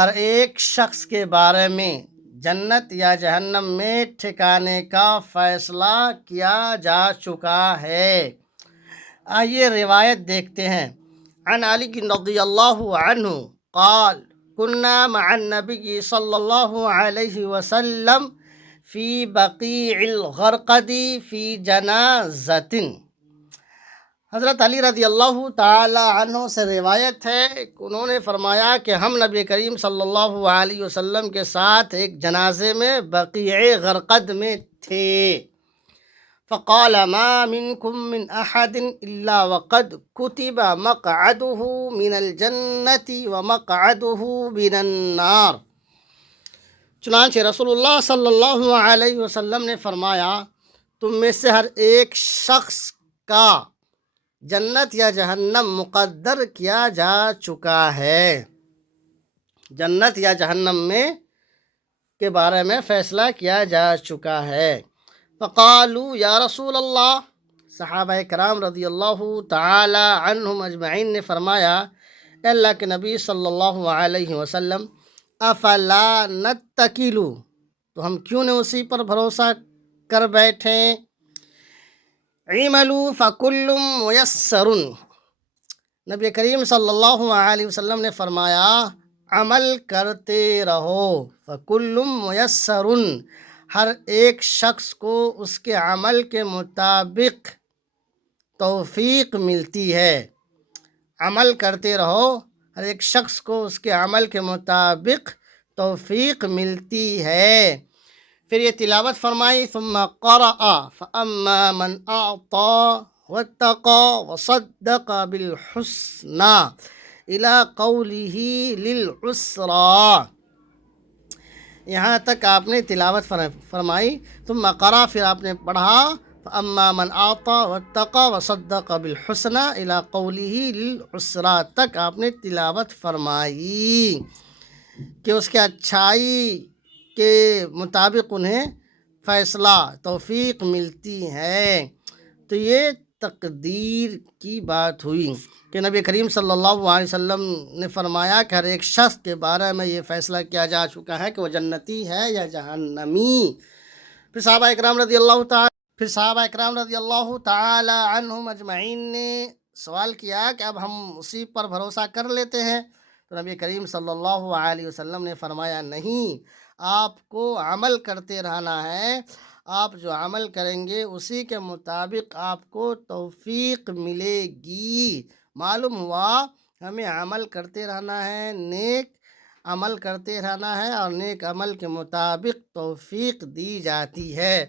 ہر ایک شخص کے بارے میں جنت یا جہنم میں ٹھکانے کا فیصلہ کیا جا چکا ہے۔ آئیے روایت دیکھتے ہیں۔ عن علی رضی اللہ عنہ قال كنا مع النبي صلی اللہ علیہ وسلم فی بقیع الغرقد فی جنازۃ۔ حضرت علی رضی اللہ تعالی عنہ سے روایت ہے کہ انہوں نے فرمایا کہ ہم نبی کریم صلی اللہ علیہ وسلم کے ساتھ ایک جنازے میں بقیع غرقد میں تھے۔ فقال ما منكم من احد الا وقد كتب مقعده من الجنة ومقعده من النار۔ چنانچہ رسول اللہ صلی اللہ علیہ وسلم نے فرمایا، تم میں سے ہر ایک شخص کا جنت یا جہنم مقدر کیا جا چکا ہے۔ جنت یا جہنم میں کے بارے میں فیصلہ کیا جا چکا ہے۔ فقالوا یا رسول اللہ، صحابہ کرام رضی اللہ تعالی عنہم اجمعین نے فرمایا، اے اللہ کے نبی صلی اللہ علیہ وسلم، افلا نتکل، تو ہم کیوں نہ اسی پر بھروسہ کر بیٹھیں۔ اعملوا فکل میسر، نبی کریم صلی اللہ علیہ وسلم نے فرمایا، عمل کرتے رہو، فکل میسر، ہر ایک شخص کو اس کے عمل کے مطابق توفیق ملتی ہے۔ عمل کرتے رہو، ہر ایک شخص کو اس کے عمل کے مطابق توفیق ملتی ہے۔ پھر یہ تلاوت فرمائی، ثم قرأ فأما من أعطى واتقى وصدق بالحسنى إلى قوله للعسرى، یہاں تک آپ نے تلاوت فرمائی۔ ثم قرأ، پھر آپ نے پڑھا، فأما من أعطى واتقى وصدق بالحسنى إلى قوله للعسرى تک آپ نے تلاوت فرمائی کہ اس کے اچھائی کے مطابق انہیں فیصلہ توفیق ملتی ہے۔ تو یہ تقدیر کی بات ہوئی کہ نبی کریم صلی اللہ علیہ وسلم نے فرمایا کہ ہر ایک شخص کے بارے میں یہ فیصلہ کیا جا چکا ہے کہ وہ جنتی ہے یا جہنمی۔ پھر صحابہ اکرام رضی اللہ تعالی عنہم اجمعین نے سوال کیا کہ اب ہم اسی پر بھروسہ کر لیتے ہیں؟ تو نبی کریم صلی اللہ علیہ وسلم نے فرمایا، نہیں، آپ کو عمل کرتے رہنا ہے۔ آپ جو عمل کریں گے اسی کے مطابق آپ کو توفیق ملے گی۔ معلوم ہوا ہمیں عمل کرتے رہنا ہے، نیک عمل کرتے رہنا ہے، اور نیک عمل کے مطابق توفیق دی جاتی ہے۔